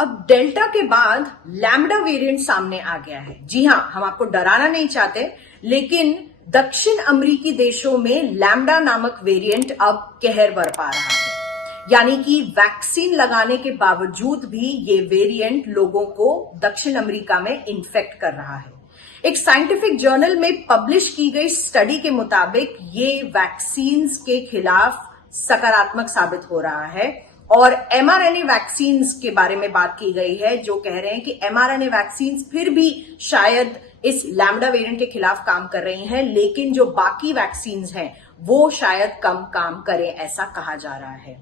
अब डेल्टा के बाद लैम्बडा वेरिएंट सामने आ गया है। जी हां, हम आपको डराना नहीं चाहते, लेकिन दक्षिण अमेरिकी देशों में लैम्बडा नामक वेरिएंट अब कहर बरपा रहा है। यानी कि वैक्सीन लगाने के बावजूद भी ये वेरिएंट लोगों को दक्षिण अमेरिका में इन्फेक्ट कर रहा है। एक साइंटिफिक जर्नल में पब्लिश की गई स्टडी के मुताबिक ये वैक्सीन के खिलाफ सकारात्मक साबित हो रहा है। और एमआरएनए वैक्सीन के बारे में बात की गई है, जो कह रहे हैं कि एमआरएनए वैक्सीन फिर भी शायद इस लैम्बडा वेरिएंट के खिलाफ काम कर रही हैं, लेकिन जो बाकी वैक्सीन हैं वो शायद कम काम करें, ऐसा कहा जा रहा है।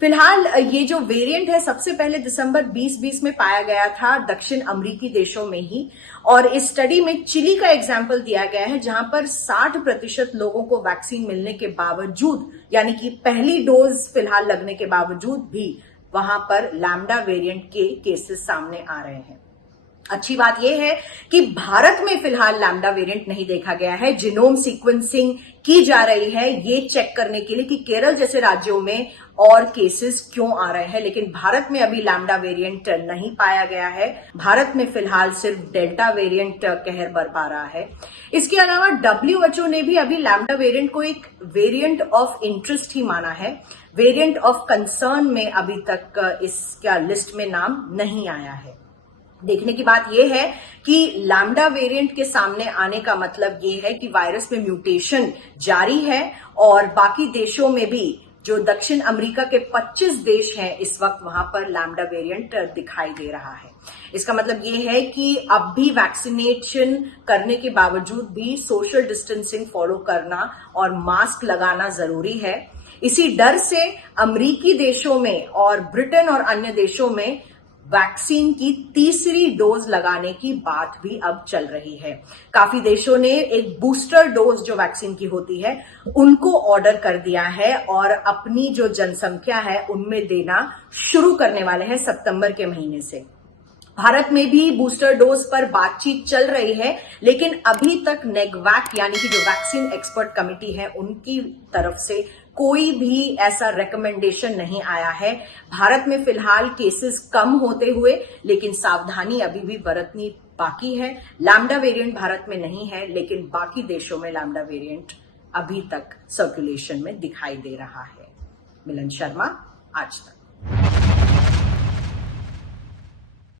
फिलहाल ये जो वेरिएंट है सबसे पहले दिसंबर 2020 में पाया गया था दक्षिण अमेरिकी देशों में ही, और इस स्टडी में चिली का एग्जाम्पल दिया गया है, जहां पर 60% लोगों को वैक्सीन मिलने के बावजूद, यानी कि पहली डोज फिलहाल लगने के बावजूद भी वहां पर लैम्बडा वेरिएंट के केसेस सामने आ रहे हैं। अच्छी बात यह है कि भारत में फिलहाल लैम्बडा वेरिएंट नहीं देखा गया है। जीनोम सीक्वेंसिंग की जा रही है ये चेक करने के लिए कि केरल जैसे राज्यों में और केसेस क्यों आ रहे हैं, लेकिन भारत में अभी लैम्बडा वेरिएंट नहीं पाया गया है। भारत में फिलहाल सिर्फ डेल्टा वेरिएंट कहर बरपा रहा है। इसके अलावा WHO ने भी अभी लैम्बडा वेरिएंट को एक वेरिएंट ऑफ इंटरेस्ट ही माना है। वेरिएंट ऑफ कंसर्न में अभी तक इसका लिस्ट में नाम नहीं आया है। देखने की बात यह है कि लैम्बडा वेरिएंट के सामने आने का मतलब यह है कि वायरस में म्यूटेशन जारी है, और बाकी देशों में भी, जो दक्षिण अमेरिका के 25 देश हैं इस वक्त, वहां पर लैम्बडा वेरिएंट दिखाई दे रहा है। इसका मतलब यह है कि अब भी वैक्सीनेशन करने के बावजूद भी सोशल डिस्टेंसिंग फॉलो करना और मास्क लगाना जरूरी है। इसी डर से अमेरिकी देशों में और ब्रिटेन और अन्य देशों में वैक्सीन की तीसरी डोज लगाने की बात भी अब चल रही है। काफी देशों ने एक बूस्टर डोज जो वैक्सीन की होती है उनको ऑर्डर कर दिया है, और अपनी जो जनसंख्या है उनमें देना शुरू करने वाले हैं सितंबर के महीने से। भारत में भी बूस्टर डोज पर बातचीत चल रही है, लेकिन अभी तक नेगवैक यानी कि जो वैक्सीन एक्सपर्ट कमेटी है उनकी तरफ से कोई भी ऐसा रिकमेंडेशन नहीं आया है। भारत में फिलहाल केसेस कम होते हुए, लेकिन सावधानी अभी भी बरतनी बाकी है। लैम्बडा वेरिएंट भारत में नहीं है, लेकिन बाकी देशों में लैम्बडा वेरिएंट अभी तक सर्कुलेशन में दिखाई दे रहा है। मिलन शर्मा, आज तक।